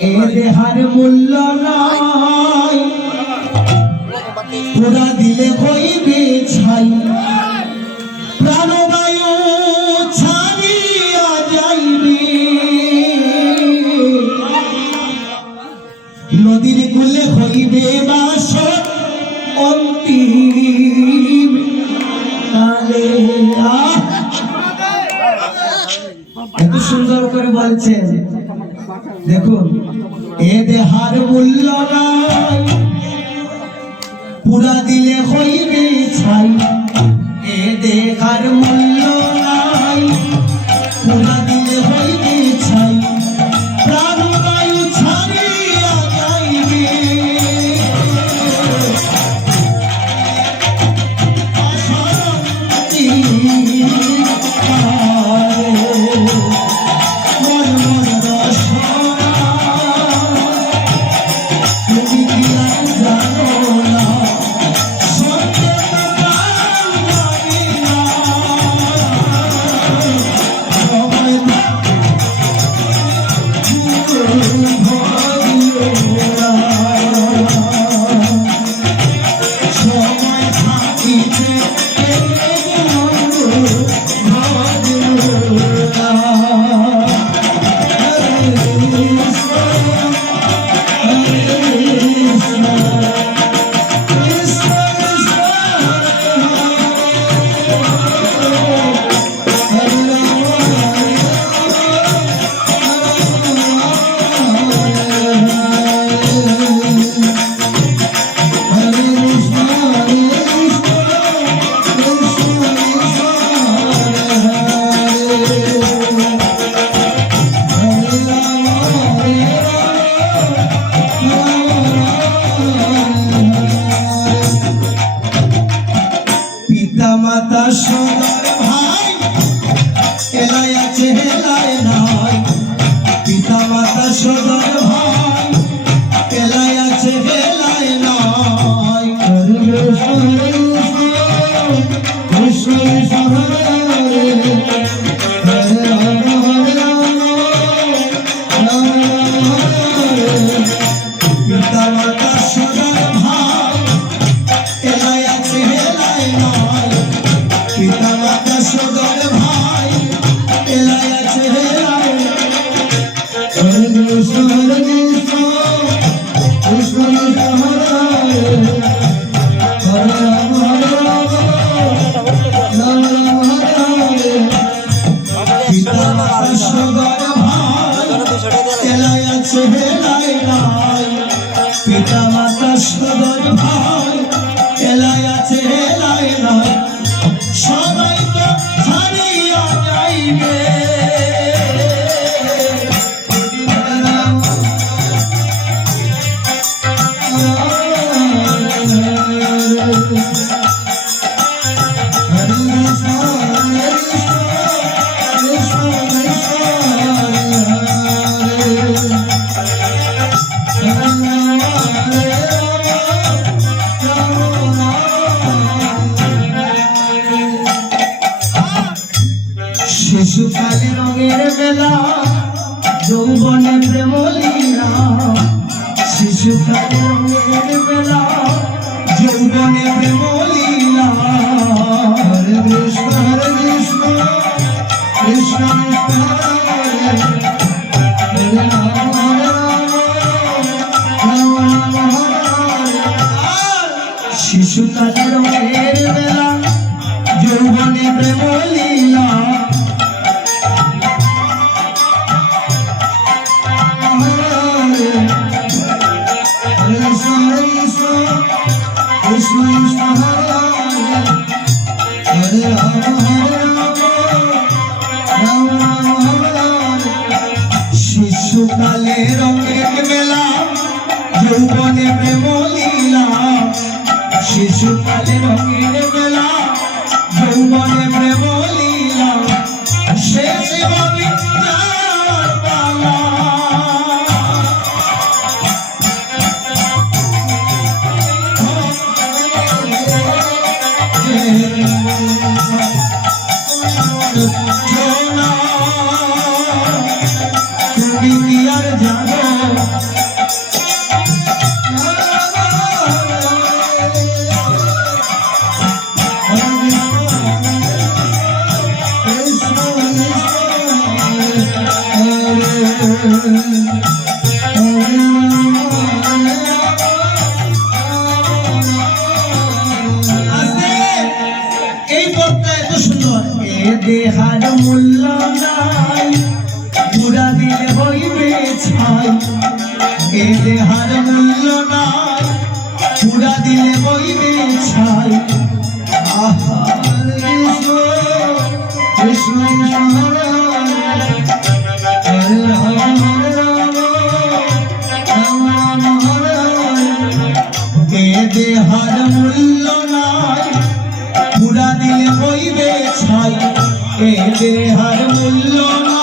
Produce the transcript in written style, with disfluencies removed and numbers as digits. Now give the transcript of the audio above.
এ দেহার মূল্য নাই, পুরা দিলে হইবে ছাই। প্রাণবায়ু ছাড়িয়া যাইবে, নদীর কূলে হইবে বাস অন্তিম কালে। এত সুন্দর করে বলছেন, দেখুন এ দেহার মূল্য নাই, পুরা দিলে হইবে ছাই। এ দেহার মূল্য নাই, পুরা দিলে হইবে ছাই। প্রাণবায়ু ছাড়িয়া যাইবে, মাতা সদর ভাই এলাই আছে হেলায় নাই। পিতা মাতা সদর ভাই এলাই আছে হেলায় নাই। পিতা মাতা সদর ভাই এলাই আছে হেলায় নাই। পিতা মাতা সদর ভাই এলাই আছে হেলায়। হরে কৃষ্ণ হরে কৃষ্ণ কৃষ্ণ কৃষ্ণ হরে হরে, হরে রাম হরে রাম রাম রাম হরে হরে। পিতা মাতা সদর ভাই এলাই আছে হেলায় নাই। পিতা মাতা সদর ভাই এলাই আছে হেলায় নাই। সবাই তো ছাড়িয়া যাইবে, শিশুকালে রঙের বেলা যৌবনে প্রেম লীলা। শিশুকালে রঙের বেলা যৌবনে প্রেম লীলা। হরে কৃষ্ণ হরে কৃষ্ণ কৃষ্ণ কৃষ্ণ হরে হরে রাম হরে রাম রাম রাম হরে হরে। শিশুকালে রঙের বেলা যৌবনে প্রেম লীলা। শিশুকালে রঙের মেলা যৌবনে প্রেম লীলা। শিশুকালে রঙের মেলা যৌবনে প্রেম লীলা। শেষ হবে যার পালা, তুমি কি আর জানো এ দেহার মূল্য নাই পুরা দিলে হইবে ছাই এ দেহার মূল্য নাই পুরা দিলে হইবে ছাই আহা কৃষ্ণ কৃষ্ণ কৃষ্ণ হরে হরে রাম রাম রাম হরে হরে এ দেহার মূল্য নাই পুরা দিলে হইবে ছাই এ দেহার মূল্য নাই